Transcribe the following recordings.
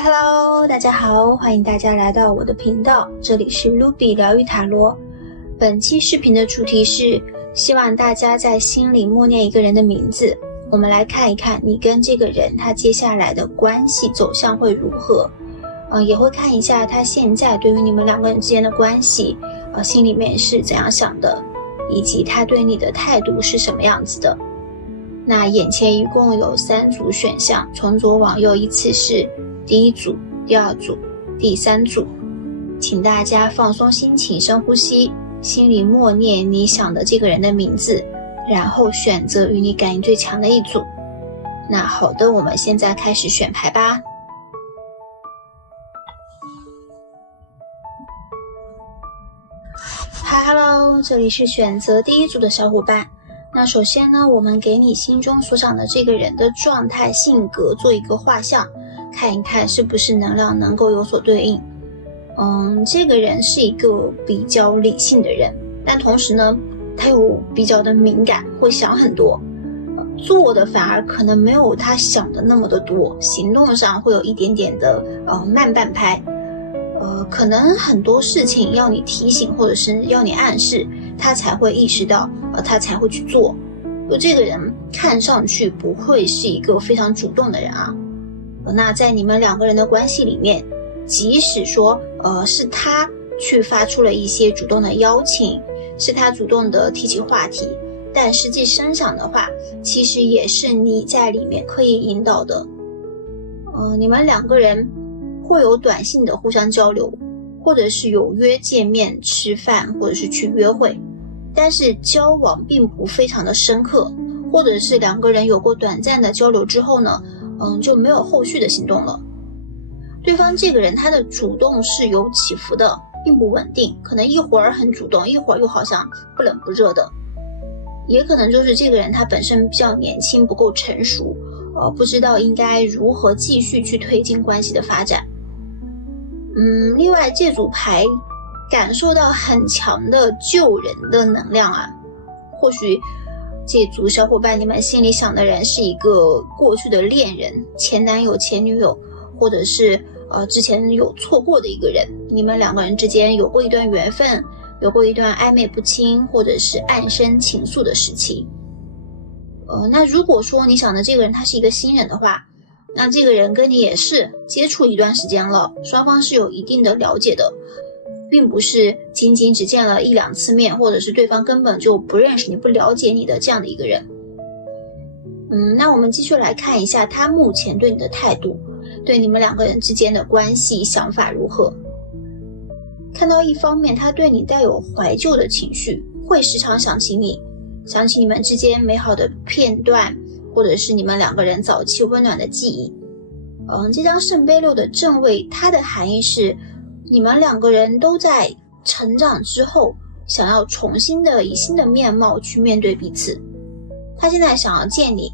哈喽，大家好，欢迎大家来到我的频道，这里是 Ruby 疗愈塔罗。本期视频的主题是希望大家在心里默念一个人的名字，我们来看一看你跟这个人他接下来的关系走向会如何，也会看一下他现在对于你们两个人之间的关系，心里面是怎样想的，以及他对你的态度是什么样子的。那眼前一共有3组选项，从左往右依次是第1组、第2组、第3组。请大家放松心情，深呼吸，心里默念你想的这个人的名字，然后选择与你感应最强的一组。那好的，我们现在开始选牌吧。Hello， 这里是选择第1组的小伙伴。那首先呢，我们给你心中所想的这个人的状态、性格做一个画像，看一看是不是能量能够有所对应。这个人是一个比较理性的人，但同时呢，他又比较的敏感，会想很多，做的反而可能没有他想的那么的多，行动上会有一点点的慢半拍。可能很多事情要你提醒或者是要你暗示，他才会意识到，他才会去做。就这个人看上去不会是一个非常主动的人啊。那在你们两个人的关系里面，即使说是他去发出了一些主动的邀请，是他主动的提起话题，但实际深想的话，其实也是你在里面刻意引导的。你们两个人会有短信的互相交流，或者是有约见面吃饭，或者是去约会，但是交往并不非常的深刻，或者是两个人有过短暂的交流之后呢，就没有后续的行动了。对方这个人他的主动是有起伏的，并不稳定，可能一会儿很主动，一会儿又好像不冷不热的。也可能就是这个人他本身比较年轻，不够成熟，不知道应该如何继续去推进关系的发展。另外这组牌感受到很强的救人的能量啊，或许这组小伙伴你们心里想的人是一个过去的恋人，前男友、前女友，或者是之前有错过的一个人，你们两个人之间有过一段缘分，有过一段暧昧不清或者是暗生情愫的时期。那如果说你想的这个人他是一个新人的话，那这个人跟你也是接触一段时间了，双方是有一定的了解的，并不是仅仅只见了1-2次面，或者是对方根本就不认识你、不了解你的这样的一个人。那我们继续来看一下他目前对你的态度，对你们两个人之间的关系想法如何。看到一方面他对你带有怀旧的情绪，会时常想起你，想起你们之间美好的片段，或者是你们两个人早期温暖的记忆。这张圣杯6的正位，它的含义是你们两个人都在成长之后，想要重新的以新的面貌去面对彼此。他现在想要见你，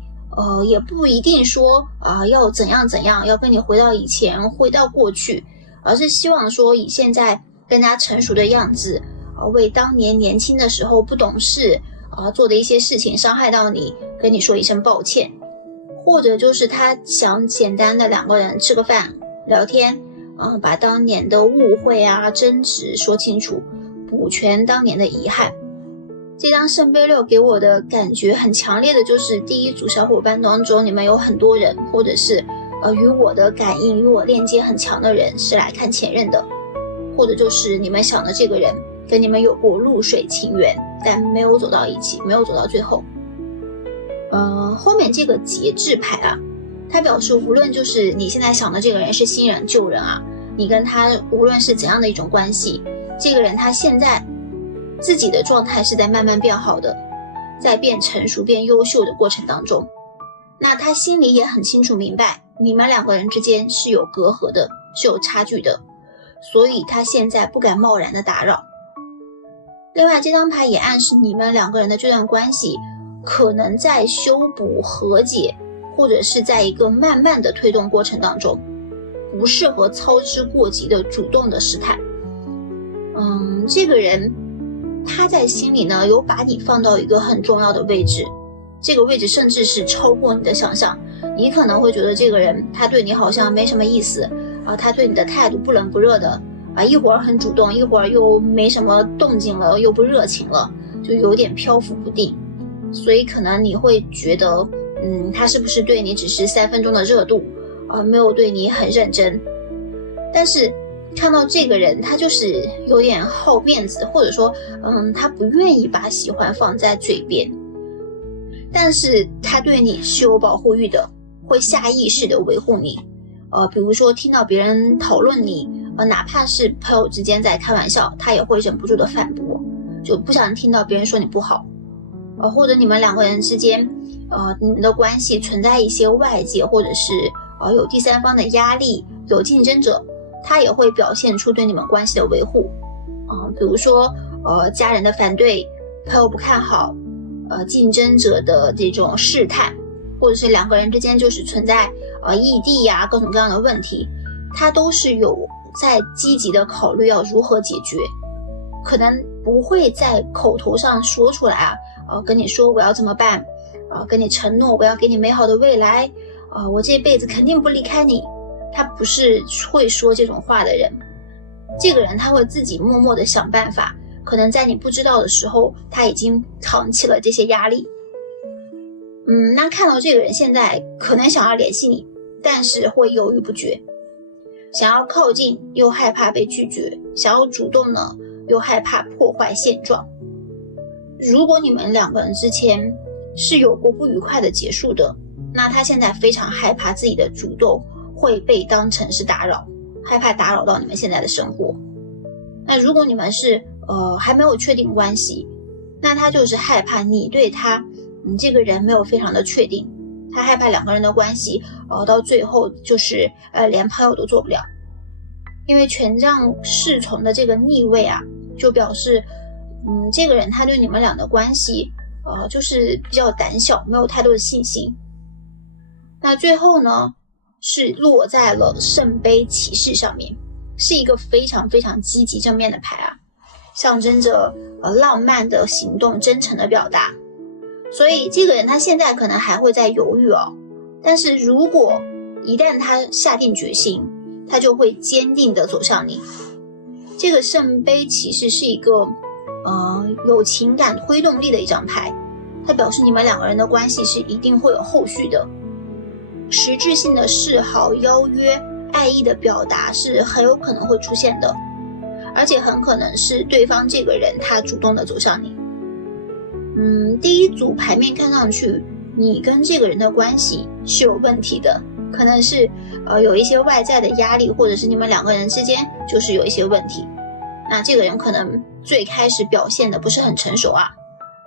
也不一定说要怎样怎样，要跟你回到以前，回到过去，而是希望说以现在更加成熟的样子，为当年年轻的时候不懂事做的一些事情伤害到你，跟你说一声抱歉。或者就是他想简单的两个人吃个饭聊天，把当年的误会争执说清楚，补全当年的遗憾。这张圣杯6给我的感觉很强烈的就是第1组小伙伴当中，你们有很多人，或者是与我的感应、与我链接很强的人是来看前任的，或者就是你们想的这个人跟你们有过露水情缘，但没有走到一起，没有走到最后。后面这个节制牌它表示无论就是你现在想的这个人是新人旧人你跟他无论是怎样的一种关系，这个人他现在自己的状态是在慢慢变好的，在变成熟变优秀的过程当中。那他心里也很清楚明白你们两个人之间是有隔阂的，是有差距的，所以他现在不敢贸然的打扰。另外这张牌也暗示你们两个人的这段关系可能在修补和解，或者是在一个慢慢的推动过程当中，不适合操之过急的主动的试探。这个人他在心里呢有把你放到一个很重要的位置，这个位置甚至是超过你的想象。你可能会觉得这个人他对你好像没什么意思，他对你的态度不冷不热的一会儿很主动，一会儿又没什么动静了，又不热情了，就有点漂浮不定。所以可能你会觉得他是不是对你只是3分钟的热度没有对你很认真。但是看到这个人他就是有点好面子，或者说他不愿意把喜欢放在嘴边，但是他对你是有保护欲的，会下意识的维护你。比如说听到别人讨论你哪怕是朋友之间在开玩笑，他也会忍不住的反驳，就不想听到别人说你不好。或者你们两个人之间你们的关系存在一些外界或者是有第三方的压力，有竞争者，他也会表现出对你们关系的维护。比如说家人的反对，朋友不看好，竞争者的这种试探，或者是两个人之间就是存在异地呀各种各样的问题，他都是有在积极的考虑要如何解决，可能不会在口头上说出来跟你说我要怎么办跟你承诺我要给你美好的未来我这辈子肯定不离开你，他不是会说这种话的人。这个人他会自己默默的想办法，可能在你不知道的时候他已经扛起了这些压力。那看到这个人现在可能想要联系你，但是会犹豫不决，想要靠近又害怕被拒绝，想要主动呢又害怕破坏现状。如果你们两个人之前是有过不愉快的结束的，那他现在非常害怕自己的主动会被当成是打扰，害怕打扰到你们现在的生活。那如果你们是还没有确定关系，那他就是害怕你对他这个人没有非常的确定，他害怕两个人的关系到最后就是连朋友都做不了。因为权杖侍从的这个逆位就表示这个人他对你们俩的关系就是比较胆小，没有太多的信心。那最后呢是落在了圣杯骑士上面，是一个非常非常积极正面的牌象征着浪漫的行动，真诚的表达。所以这个人他现在可能还会在犹豫但是如果一旦他下定决心，他就会坚定的走向你。这个圣杯骑士是一个有情感推动力的一张牌，它表示你们两个人的关系是一定会有后续的，实质性的示好、邀约、爱意的表达是很有可能会出现的，而且很可能是对方这个人他主动的走向你。第一组牌面看上去你跟这个人的关系是有问题的，可能是有一些外在的压力，或者是你们两个人之间就是有一些问题。那这个人可能最开始表现的不是很成熟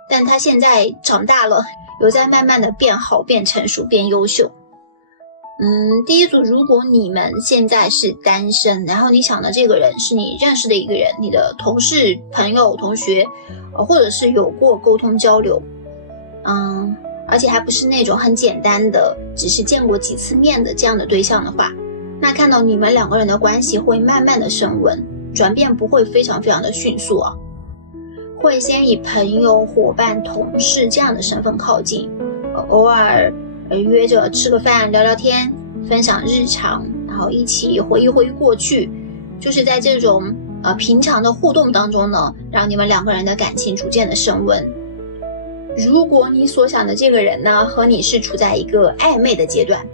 但他现在长大了，有在慢慢的变好、变成熟、变优秀。第一组如果你们现在是单身，然后你想的这个人是你认识的一个人，你的同事、朋友、同学或者是有过沟通交流而且还不是那种很简单的只是见过几次面的这样的对象的话，那看到你们两个人的关系会慢慢的升温，转变不会非常非常的迅速会先以朋友、伙伴、同事这样的身份靠近，偶尔约着吃个饭、聊聊天，分享日常，然后一起回忆回忆过去，就是在这种平常的互动当中呢，让你们两个人的感情逐渐的升温。如果你所想的这个人呢和你是处在一个暧昧的阶段，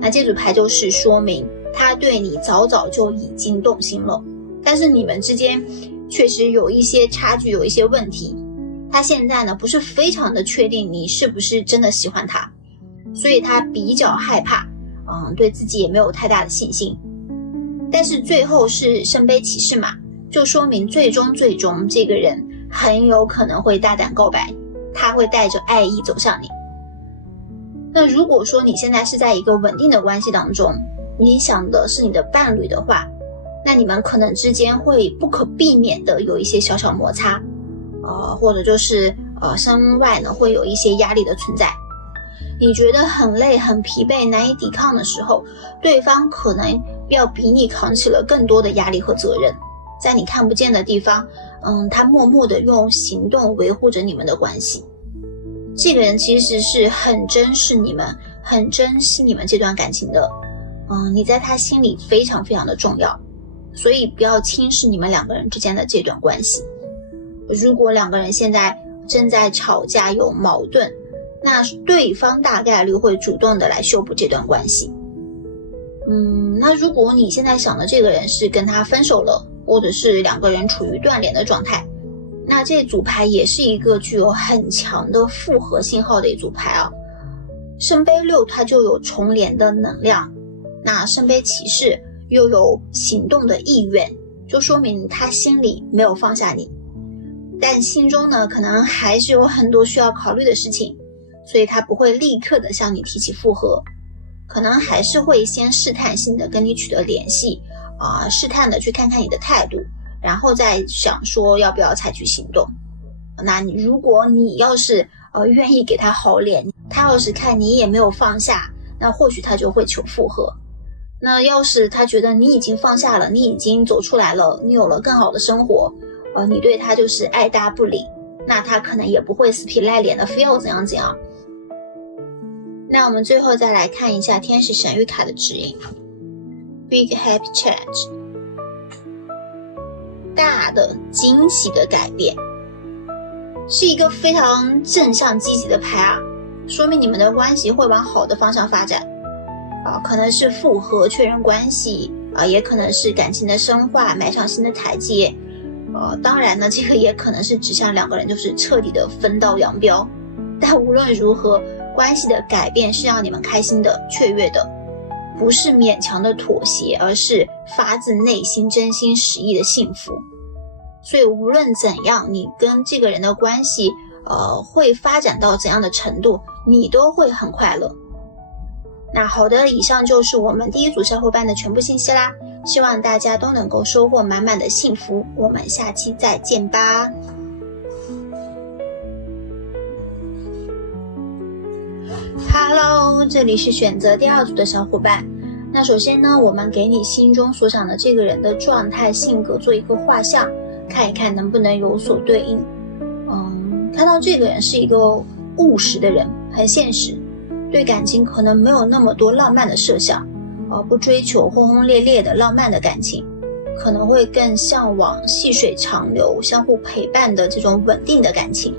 那这组牌就是说明他对你早早就已经动心了，但是你们之间确实有一些差距，有一些问题，他现在呢不是非常的确定你是不是真的喜欢他，所以他比较害怕对自己也没有太大的信心。但是最后是圣杯骑士嘛，就说明最终这个人很有可能会大胆告白，他会带着爱意走向你。那如果说你现在是在一个稳定的关系当中，你想的是你的伴侣的话，那你们可能之间会不可避免的有一些小小摩擦或者就是身外呢会有一些压力的存在。你觉得很累、很疲惫、难以抵抗的时候，对方可能要比你扛起了更多的压力和责任，在你看不见的地方他默默的用行动维护着你们的关系。这个人其实是很珍视你们、很珍惜你们这段感情的你在他心里非常非常的重要，所以不要轻视你们两个人之间的这段关系。如果两个人现在正在吵架有矛盾，那对方大概率会主动的来修补这段关系。那如果你现在想的这个人是跟他分手了，或者是两个人处于断联的状态，那这组牌也是一个具有很强的复合信号的一组牌啊。圣杯6它就有重联的能量，那圣杯骑士又有行动的意愿，就说明他心里没有放下你，但心中呢可能还是有很多需要考虑的事情，所以他不会立刻的向你提起复合，可能还是会先试探性的跟你取得联系，试探的去看看你的态度，然后再想说要不要采取行动。那如果你要是愿意给他好脸，他要是看你也没有放下，那或许他就会求复合。那要是他觉得你已经放下了，你已经走出来了，你有了更好的生活，你对他就是爱答不理，那他可能也不会死皮赖脸的非要怎样怎样。那我们最后再来看一下天使神谕卡的指引。 Big Happy Change， 大的惊喜的改变，是一个非常正向积极的牌啊，说明你们的关系会往好的方向发展可能是复合确认关系也可能是感情的深化，迈上新的台阶当然呢，这个也可能是指向两个人就是彻底的分道扬镳。但无论如何，关系的改变是让你们开心的、雀跃的，不是勉强的妥协，而是发自内心、真心实意的幸福。所以无论怎样，你跟这个人的关系会发展到怎样的程度，你都会很快乐。那好的，以上就是我们第一组小伙伴的全部信息啦，希望大家都能够收获满满的幸福，我们下期再见吧。Hello， 这里是选择第二组的小伙伴。那首先呢，我们给你心中所想的这个人的状态、性格做一个画像，看一看能不能有所对应。看到这个人是一个务实的人，很现实，对感情可能没有那么多浪漫的设想，不追求轰轰烈烈的浪漫的感情，可能会更向往细水长流、相互陪伴的这种稳定的感情。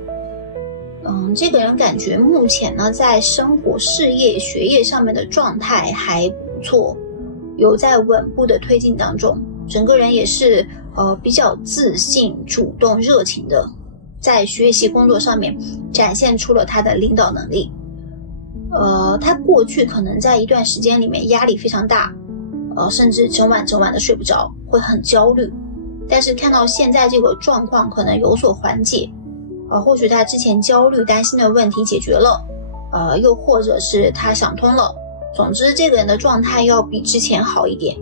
这个人感觉目前呢，在生活、事业、学业上面的状态还不错，有在稳步的推进当中，整个人也是比较自信、主动、热情的，在学习工作上面展现出了他的领导能力。他过去可能在一段时间里面压力非常大，甚至整晚的睡不着，会很焦虑，但是看到现在这个状况可能有所缓解，或许他之前焦虑担心的问题解决了，又或者是他想通了，总之这个人的状态要比之前好一点。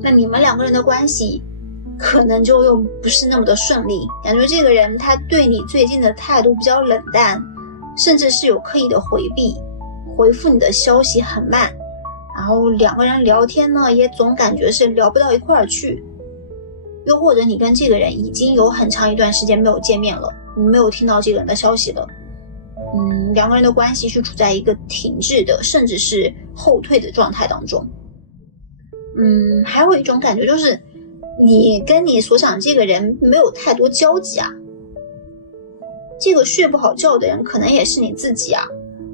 那你们两个人的关系可能就又不是那么的顺利，感觉这个人他对你最近的态度比较冷淡，甚至是有刻意的回避，回复你的消息很慢，然后两个人聊天呢也总感觉是聊不到一块儿去，又或者你跟这个人已经有很长一段时间没有见面了，你没有听到这个人的消息了，两个人的关系是处在一个停滞的甚至是后退的状态当中。还有一种感觉就是你跟你所想这个人没有太多交集啊，这个睡不好觉的人可能也是你自己啊。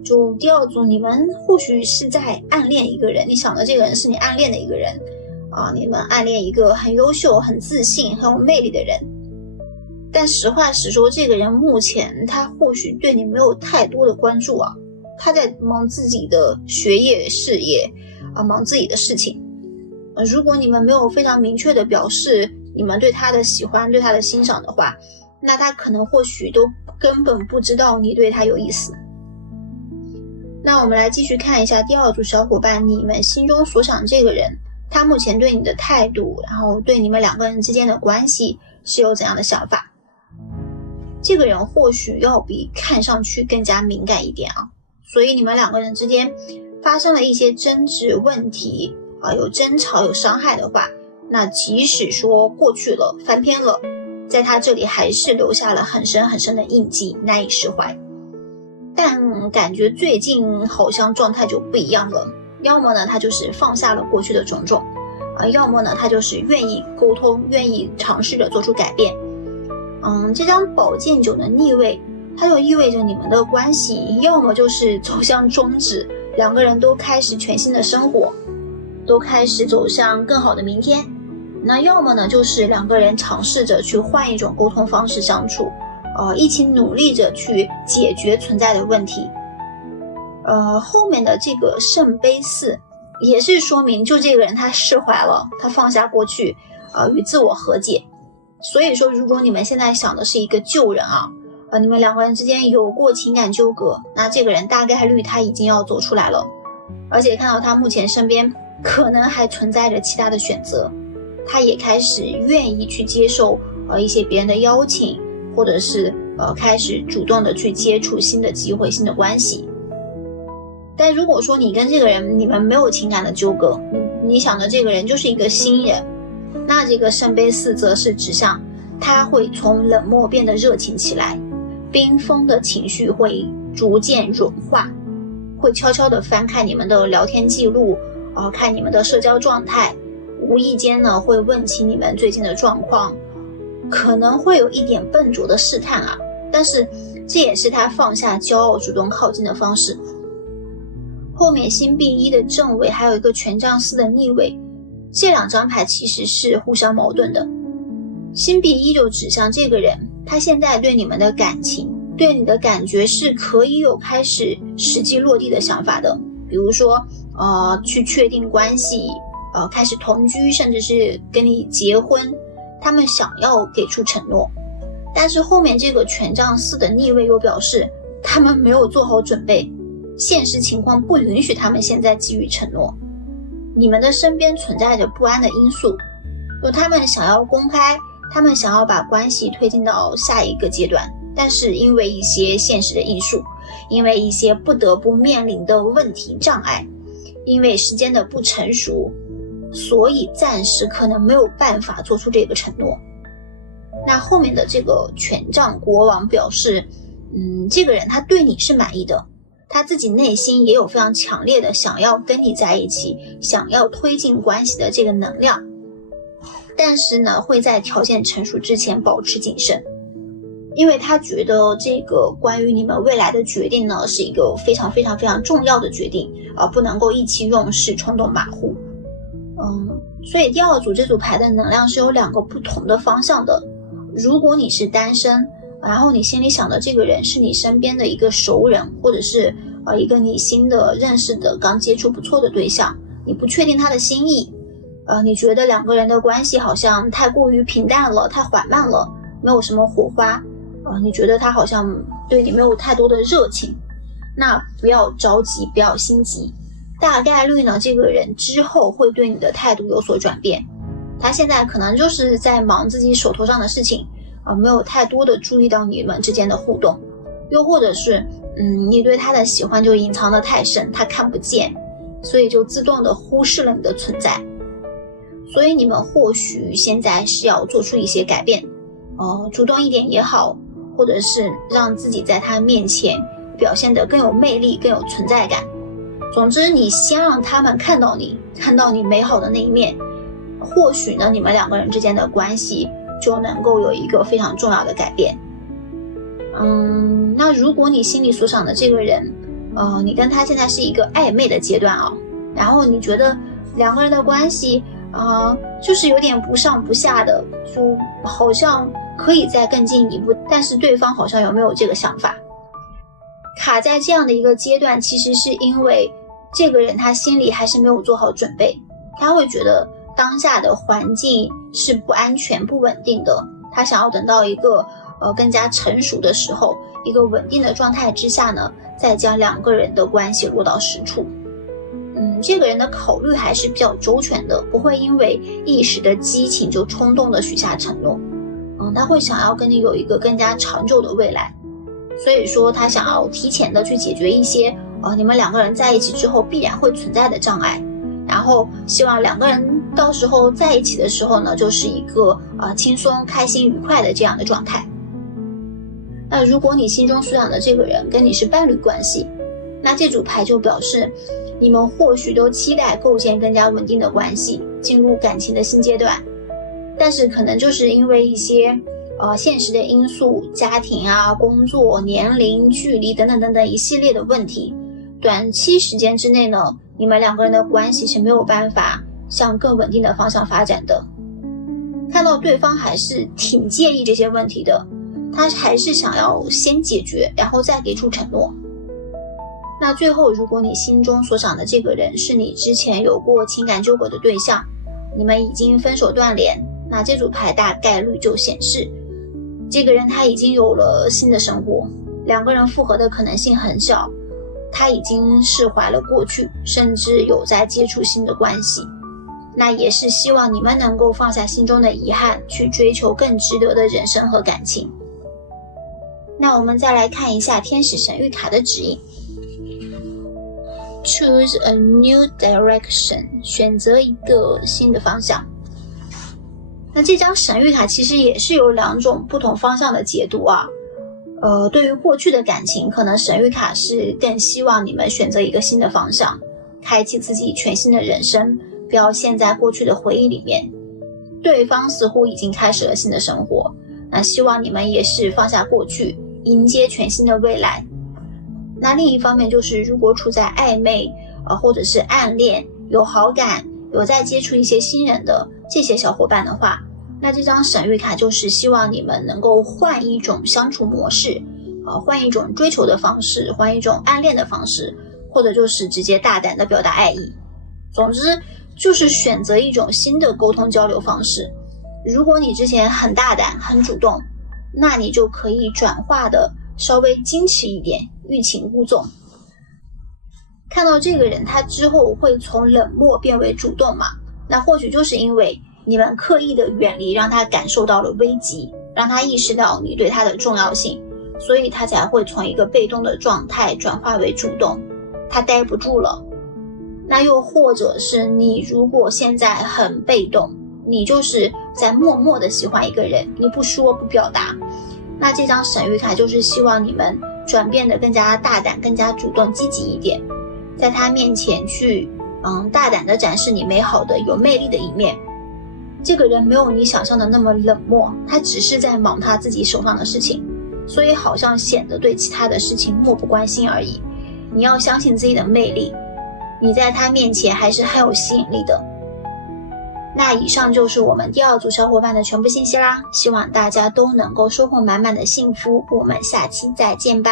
就第二组，你们或许是在暗恋一个人，你想的这个人是你暗恋的一个人你们暗恋一个很优秀、很自信、很有魅力的人，但实话实说，这个人目前他或许对你没有太多的关注啊，他在忙自己的学业事业忙自己的事情。如果你们没有非常明确的表示你们对他的喜欢、对他的欣赏的话，那他可能或许都根本不知道你对他有意思。那我们来继续看一下第二组小伙伴，你们心中所想这个人，他目前对你的态度，然后对你们两个人之间的关系是有怎样的想法。这个人或许要比看上去更加敏感一点所以你们两个人之间发生了一些争执问题有争吵有伤害的话，那即使说过去了翻篇了，在他这里还是留下了很深很深的印记，难以释怀。但感觉最近好像状态就不一样了，要么呢他就是放下了过去的种种，要么呢他就是愿意沟通，愿意尝试着做出改变。这张宝剑9的逆位，它就意味着你们的关系要么就是走向终止，两个人都开始全新的生活，都开始走向更好的明天，那要么呢就是两个人尝试着去换一种沟通方式相处，一起努力着去解决存在的问题。后面的这个圣杯4也是说明就这个人他释怀了，他放下过去，与自我和解。所以说如果你们现在想的是一个旧人你们两个人之间有过情感纠葛，那这个人大概率他已经要走出来了，而且看到他目前身边可能还存在着其他的选择，他也开始愿意去接受一些别人的邀请，或者是开始主动的去接触新的机会、新的关系。但如果说你跟这个人你们没有情感的纠葛，你想的这个人就是一个新人，那这个圣杯4则是指向他会从冷漠变得热情起来，冰封的情绪会逐渐融化，会悄悄地翻看你们的聊天记录，看你们的社交状态，无意间呢会问起你们最近的状况，可能会有一点笨拙的试探但是这也是他放下骄傲主动靠近的方式。后面星币1的正位还有一个权杖4的逆位，这两张牌其实是互相矛盾的。星币1就指向这个人他现在对你们的感情，对你的感觉是可以有开始实际落地的想法的，比如说去确定关系，开始同居，甚至是跟你结婚，他们想要给出承诺。但是后面这个权杖4的逆位又表示他们没有做好准备，现实情况不允许他们现在给予承诺，你们的身边存在着不安的因素，他们想要公开，他们想要把关系推进到下一个阶段，但是因为一些现实的因素，因为一些不得不面临的问题障碍，因为时间的不成熟，所以暂时可能没有办法做出这个承诺。那后面的这个权杖国王表示这个人他对你是满意的，他自己内心也有非常强烈的想要跟你在一起，想要推进关系的这个能量，但是呢会在条件成熟之前保持谨慎，因为他觉得这个关于你们未来的决定呢是一个非常非常非常重要的决定，不能够意气用事，冲动马虎。所以第二组这组牌的能量是有两个不同的方向的。如果你是单身，然后你心里想的这个人是你身边的一个熟人，或者是一个你新的认识的刚接触不错的对象，你不确定他的心意，你觉得两个人的关系好像太过于平淡了，太缓慢了，没有什么火花，你觉得他好像对你没有太多的热情，那不要着急，不要心急，大概率呢这个人之后会对你的态度有所转变，他现在可能就是在忙自己手头上的事情，没有太多的注意到你们之间的互动，又或者是你对他的喜欢就隐藏得太深，他看不见，所以就自动的忽视了你的存在。所以你们或许现在是要做出一些改变，主动一点也好，或者是让自己在他面前表现得更有魅力，更有存在感。总之你先让他们看到你美好的那一面，或许呢你们两个人之间的关系就能够有一个非常重要的改变。那如果你心里所想的这个人你跟他现在是一个暧昧的阶段然后你觉得两个人的关系就是有点不上不下的，就好像可以再更进一步，但是对方好像有没有这个想法，卡在这样的一个阶段，其实是因为这个人他心里还是没有做好准备，他会觉得当下的环境是不安全不稳定的，他想要等到一个更加成熟的时候，一个稳定的状态之下呢，再将两个人的关系落到实处。这个人的考虑还是比较周全的，不会因为一时的激情就冲动的许下承诺。他会想要跟你有一个更加长久的未来，所以说他想要提前的去解决一些你们两个人在一起之后必然会存在的障碍，然后希望两个人到时候在一起的时候呢，就是一个轻松开心愉快的这样的状态。那如果你心中所想的这个人跟你是伴侣关系，那这组牌就表示你们或许都期待构建更加稳定的关系，进入感情的新阶段，但是可能就是因为一些现实的因素，家庭啊、工作、年龄、距离等等等等一系列的问题，短期时间之内呢，你们两个人的关系是没有办法向更稳定的方向发展的。看到对方还是挺介意这些问题的，他还是想要先解决，然后再给出承诺。那最后，如果你心中所想的这个人是你之前有过情感纠葛的对象，你们已经分手断联，那这组牌大概率就显示这个人他已经有了新的生活，两个人复合的可能性很小，他已经释怀了过去，甚至有在接触新的关系。那也是希望你们能够放下心中的遗憾，去追求更值得的人生和感情。那我们再来看一下天使神谕卡的指引。Choose a new direction， 选择一个新的方向。那这张神谕卡其实也是有两种不同方向的解读啊。对于过去的感情，可能神谕卡是更希望你们选择一个新的方向，开启自己全新的人生，不要陷在过去的回忆里面。对方似乎已经开始了新的生活，那希望你们也是放下过去，迎接全新的未来。那另一方面就是如果处在暧昧或者是暗恋，有好感，有在接触一些新人的这些小伙伴的话，那这张神谕卡就是希望你们能够换一种相处模式，换一种追求的方式，换一种暗恋的方式，或者就是直接大胆的表达爱意。总之就是选择一种新的沟通交流方式。如果你之前很大胆很主动，那你就可以转化的稍微矜持一点，欲擒故纵。看到这个人他之后会从冷漠变为主动嘛，那或许就是因为你们刻意的远离，让他感受到了危机，让他意识到你对他的重要性，所以他才会从一个被动的状态转化为主动，他待不住了。那又或者是你如果现在很被动，你就是在默默的喜欢一个人，你不说不表达，那这张神谕卡就是希望你们转变得更加大胆，更加主动积极一点，在他面前去大胆的展示你美好的有魅力的一面。这个人没有你想象的那么冷漠，他只是在忙他自己手上的事情，所以好像显得对其他的事情漠不关心而已。你要相信自己的魅力，你在他面前还是很有吸引力的。那以上就是我们第二组小伙伴的全部信息啦，希望大家都能够收获满满的幸福，我们下期再见吧。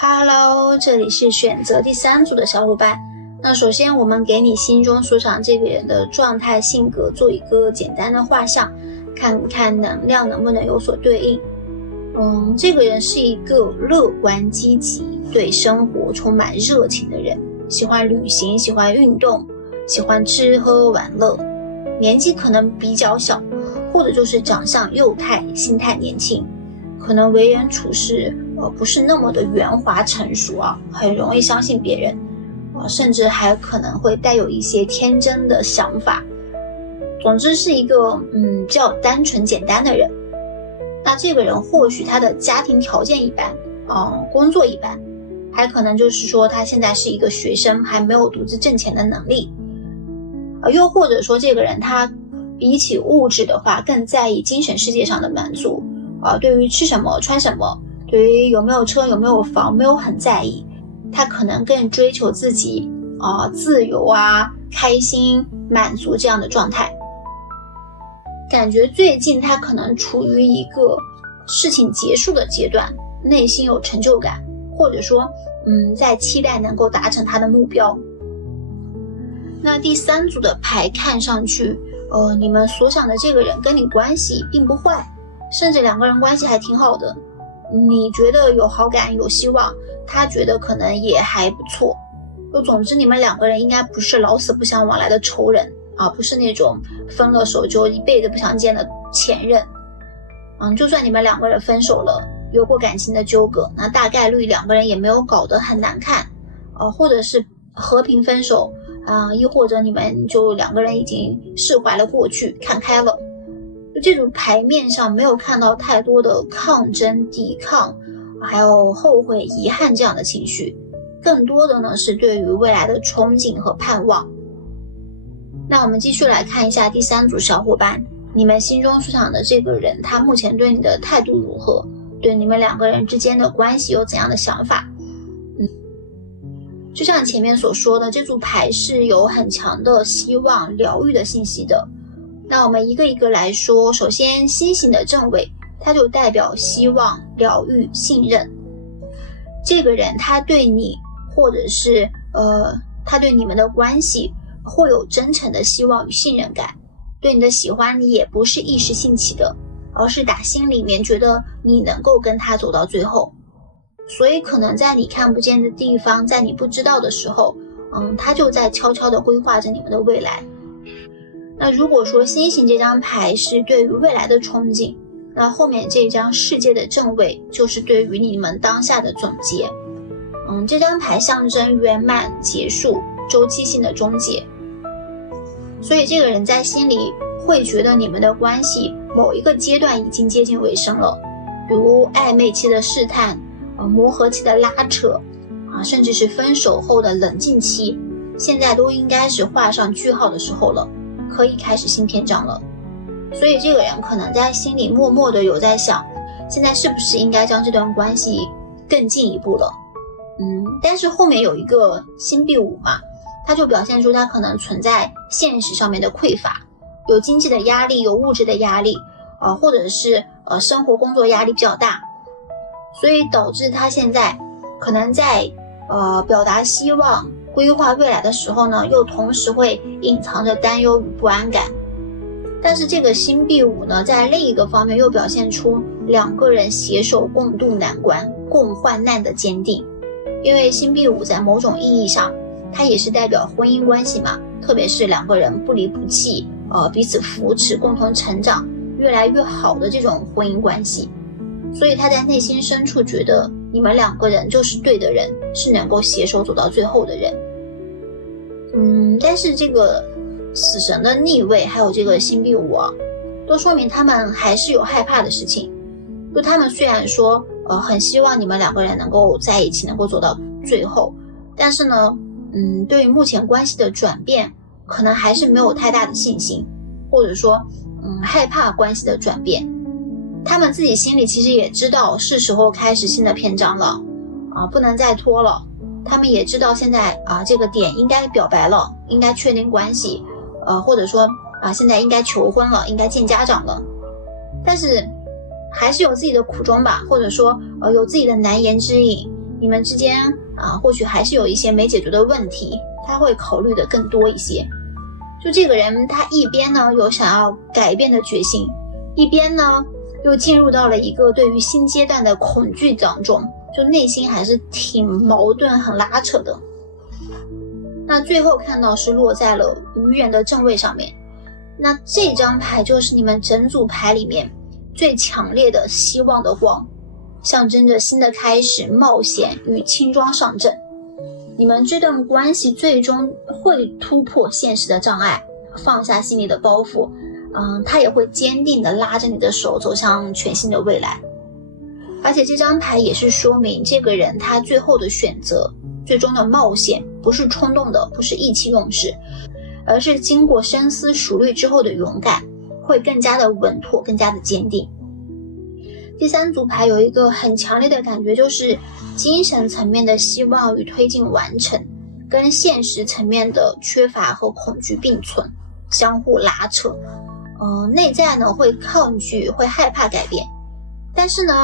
Hello， 这里是选择第三组的小伙伴。那首先我们给你心中所想这个人的状态性格做一个简单的画像，看看能量能不能有所对应。这个人是一个乐观积极，对生活充满热情的人，喜欢旅行，喜欢运动，喜欢吃喝玩乐，年纪可能比较小，或者就是长相幼态，心态年轻，可能为人处事不是那么的圆滑成熟啊，很容易相信别人甚至还可能会带有一些天真的想法。总之是一个比较单纯简单的人。那这个人或许他的家庭条件一般工作一般，还可能就是说他现在是一个学生，还没有独自挣钱的能力又或者说这个人他比起物质的话更在意精神世界上的满足对于吃什么穿什么，对于有没有车有没有房没有很在意，他可能更追求自己自由开心满足这样的状态。感觉最近他可能处于一个事情结束的阶段，内心有成就感，或者说在期待能够达成他的目标。那第三组的牌看上去你们所想的这个人跟你关系并不坏，甚至两个人关系还挺好的，你觉得有好感有希望，他觉得可能也还不错。总之你们两个人应该不是老死不相往来的仇人不是那种分了手就一辈子不相见的前任就算你们两个人分手了，有过感情的纠葛，那大概率两个人也没有搞得很难看或者是和平分手亦或者你们就两个人已经释怀了过去，看开了。就这组牌面上没有看到太多的抗争、抵抗，还有后悔、遗憾这样的情绪，更多的呢是对于未来的憧憬和盼望。那我们继续来看一下第三组小伙伴，你们心中所想的这个人，他目前对你的态度如何？对你们两个人之间的关系有怎样的想法？就像前面所说的，这组牌是有很强的希望、疗愈的信息的。那我们一个一个来说，首先心形的正位，它就代表希望、疗愈、信任。这个人他对你，或者是他对你们的关系会有真诚的希望与信任感，对你的喜欢也不是一时兴起的，而是打心里面觉得你能够跟他走到最后。所以可能在你看不见的地方，在你不知道的时候，他就在悄悄地规划着你们的未来。那如果说星星这张牌是对于未来的憧憬，那后面这张世界的正位就是对于你们当下的总结。这张牌象征圆满、结束、周期性的终结。所以这个人在心里会觉得你们的关系某一个阶段已经接近尾声了，比如暧昧期的试探，磨合期的拉扯，甚至是分手后的冷静期，现在都应该是画上句号的时候了，可以开始新篇章了。所以这个人可能在心里默默的有在想，现在是不是应该将这段关系更进一步了。但是后面有一个星币五嘛，它就表现出他可能存在现实上面的匮乏，有经济的压力，有物质的压力，或者是生活工作压力比较大，所以导致他现在可能在表达希望、规划未来的时候呢，又同时会隐藏着担忧与不安感。但是这个星币五呢，在另一个方面又表现出两个人携手共度难关、共患难的坚定。因为星币五在某种意义上，它也是代表婚姻关系嘛，特别是两个人不离不弃，彼此扶持，共同成长，越来越好的这种婚姻关系。所以他在内心深处觉得你们两个人就是对的人，是能够携手走到最后的人。但是这个死神的逆位还有这个星币五都说明他们还是有害怕的事情。就他们虽然说很希望你们两个人能够在一起，能够走到最后，但是呢对于目前关系的转变可能还是没有太大的信心，或者说害怕关系的转变。他们自己心里其实也知道是时候开始新的篇章了不能再拖了。他们也知道现在这个点应该表白了，应该确定关系，或者说现在应该求婚了，应该见家长了。但是还是有自己的苦衷吧，或者说有自己的难言之隐，你们之间或许还是有一些没解决的问题，他会考虑的更多一些。就这个人他一边呢有想要改变的决心，一边呢又进入到了一个对于新阶段的恐惧当中，就内心还是挺矛盾很拉扯的。那最后看到是落在了愚人的正位上面，那这张牌就是你们整组牌里面最强烈的希望的光，象征着新的开始、冒险与轻装上阵。你们这段关系最终会突破现实的障碍，放下心里的包袱，他也会坚定地拉着你的手走向全新的未来。而且这张牌也是说明这个人他最后的选择，最终的冒险不是冲动的，不是意气用事，而是经过深思熟虑之后的勇敢，会更加的稳妥，更加的坚定。第三组牌有一个很强烈的感觉，就是精神层面的希望与推进完成，跟现实层面的缺乏和恐惧并存，相互拉扯。内在呢会抗拒，会害怕改变，但是呢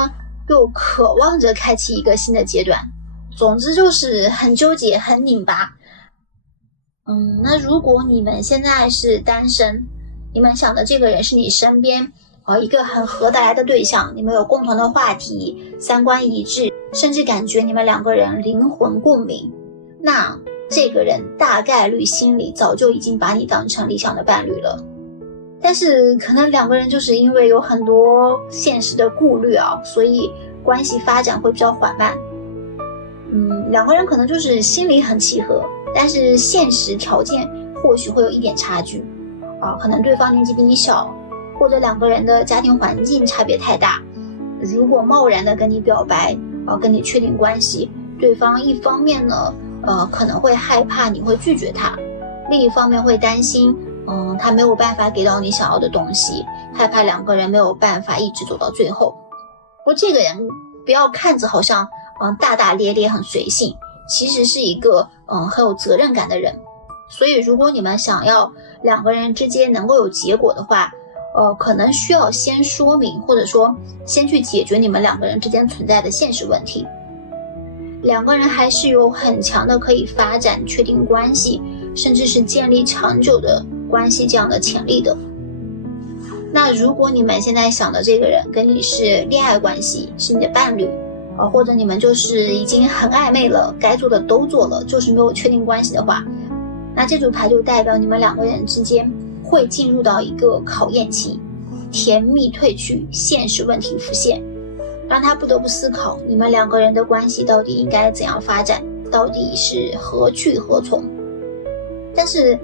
又渴望着开启一个新的阶段。总之就是很纠结，很拧巴。那如果你们现在是单身，你们想的这个人是你身边一个很合得来的对象，你们有共同的话题，三观一致，甚至感觉你们两个人灵魂共鸣，那这个人大概率心里早就已经把你当成理想的伴侣了。但是可能两个人就是因为有很多现实的顾虑所以关系发展会比较缓慢。两个人可能就是心里很契合，但是现实条件或许会有一点差距可能对方年纪比你小，或者两个人的家庭环境差别太大。如果贸然的跟你表白，跟你确定关系，对方一方面呢，可能会害怕你会拒绝他，另一方面会担心，他没有办法给到你想要的东西，害怕两个人没有办法一直走到最后。这个人不要看着好像大大咧咧很随性，其实是一个很有责任感的人。所以如果你们想要两个人之间能够有结果的话，可能需要先说明，或者说先去解决你们两个人之间存在的现实问题。两个人还是有很强的可以发展确定关系，甚至是建立长久的关系这样的潜力的。那如果你们现在想的这个人跟你是恋爱关系，是你的伴侣，或者你们就是已经很暧昧了，该做的都做了，就是没有确定关系的话，那这组牌就代表你们两个人之间会进入到一个考验期，甜蜜褪去，现实问题浮现，让他不得不思考你们两个人的关系到底应该怎样发展，到底是何去何从。但是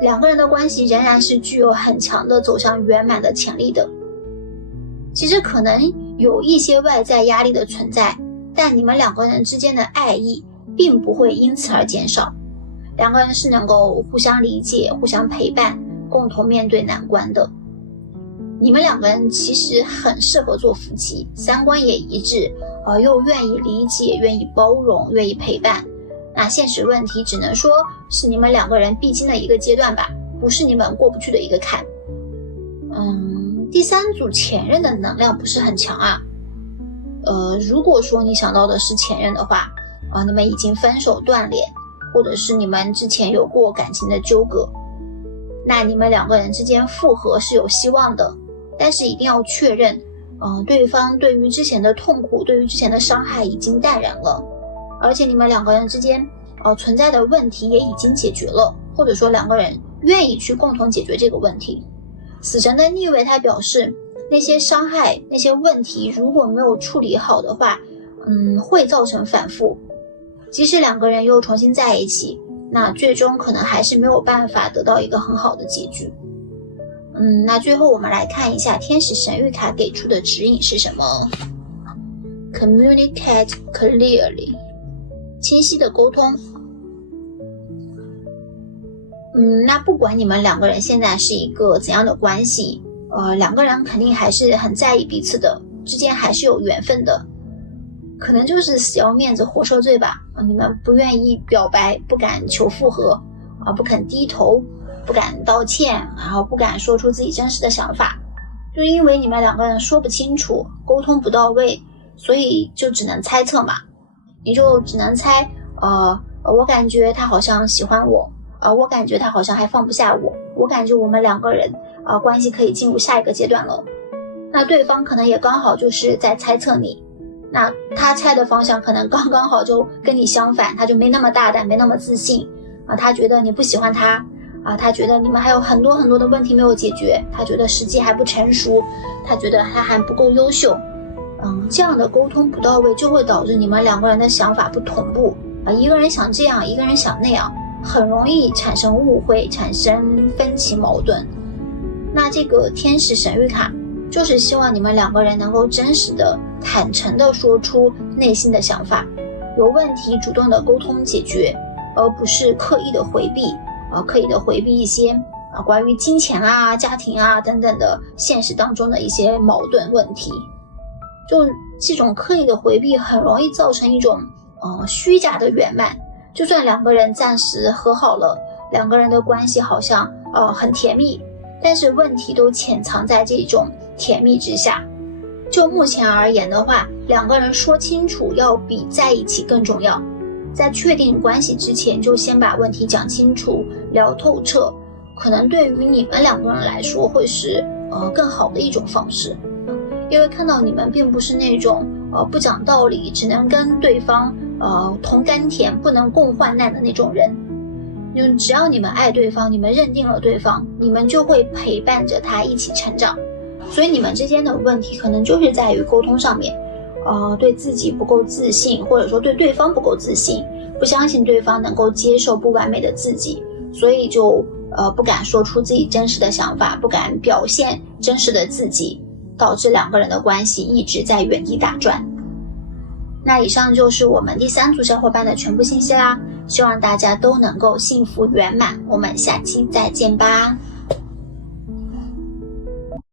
两个人的关系仍然是具有很强的走向圆满的潜力的。其实可能有一些外在压力的存在，但你们两个人之间的爱意并不会因此而减少。两个人是能够互相理解，互相陪伴，共同面对难关的。你们两个人其实很适合做夫妻，三观也一致，又愿意理解，愿意包容，愿意陪伴。那现实问题只能说是你们两个人必经的一个阶段吧，不是你们过不去的一个坎。第三组前任的能量不是很强啊。如果说你想到的是前任的话，你们已经分手断联，或者是你们之前有过感情的纠葛，那你们两个人之间复合是有希望的，但是一定要确认，对方对于之前的痛苦，对于之前的伤害已经淡然了，而且你们两个人之间存在的问题也已经解决了，或者说两个人愿意去共同解决这个问题。死神的逆位它表示那些伤害，那些问题如果没有处理好的话，会造成反复。即使两个人又重新在一起，那最终可能还是没有办法得到一个很好的结局。那最后我们来看一下天使神谕卡给出的指引是什么。 Communicate clearly， 清晰的沟通。那不管你们两个人现在是一个怎样的关系，两个人肯定还是很在意彼此的，之间还是有缘分的。可能就是死要面子活受罪吧，你们不愿意表白，不敢求复合，不肯低头，不敢道歉，然后不敢说出自己真实的想法，就因为你们两个人说不清楚，沟通不到位，所以就只能猜测嘛。你就只能猜，我感觉他好像喜欢我，我感觉他好像还放不下我，我感觉我们两个人关系可以进入下一个阶段了。那对方可能也刚好就是在猜测你，那他猜的方向可能刚刚好就跟你相反，他就没那么大胆，没那么自信他觉得你不喜欢他他觉得你们还有很多很多的问题没有解决，他觉得时机还不成熟，他觉得他还不够优秀。这样的沟通不到位，就会导致你们两个人的想法不同步一个人想这样，一个人想那样，很容易产生误会，产生分歧矛盾。那这个天使神谕卡就是希望你们两个人能够真实的、坦诚的说出内心的想法，有问题主动的沟通解决，而不是刻意的回避一些关于金钱家庭等等的现实当中的一些矛盾问题。就这种刻意的回避很容易造成一种虚假的圆满，就算两个人暂时和好了，两个人的关系好像很甜蜜，但是问题都潜藏在这种甜蜜之下。就目前而言的话，两个人说清楚要比在一起更重要，在确定关系之前就先把问题讲清楚，聊透彻，可能对于你们两个人来说会是更好的一种方式。因为看到你们并不是那种不讲道理，只能跟对方同甘甜，不能共患难的那种人。只要你们爱对方，你们认定了对方，你们就会陪伴着他一起成长。所以你们之间的问题可能就是在于沟通上面，对自己不够自信，或者说对对方不够自信，不相信对方能够接受不完美的自己，所以就不敢说出自己真实的想法，不敢表现真实的自己，导致两个人的关系一直在原地打转。那以上就是我们第3组小伙伴的全部信息啦，希望大家都能够幸福圆满，我们下期再见吧。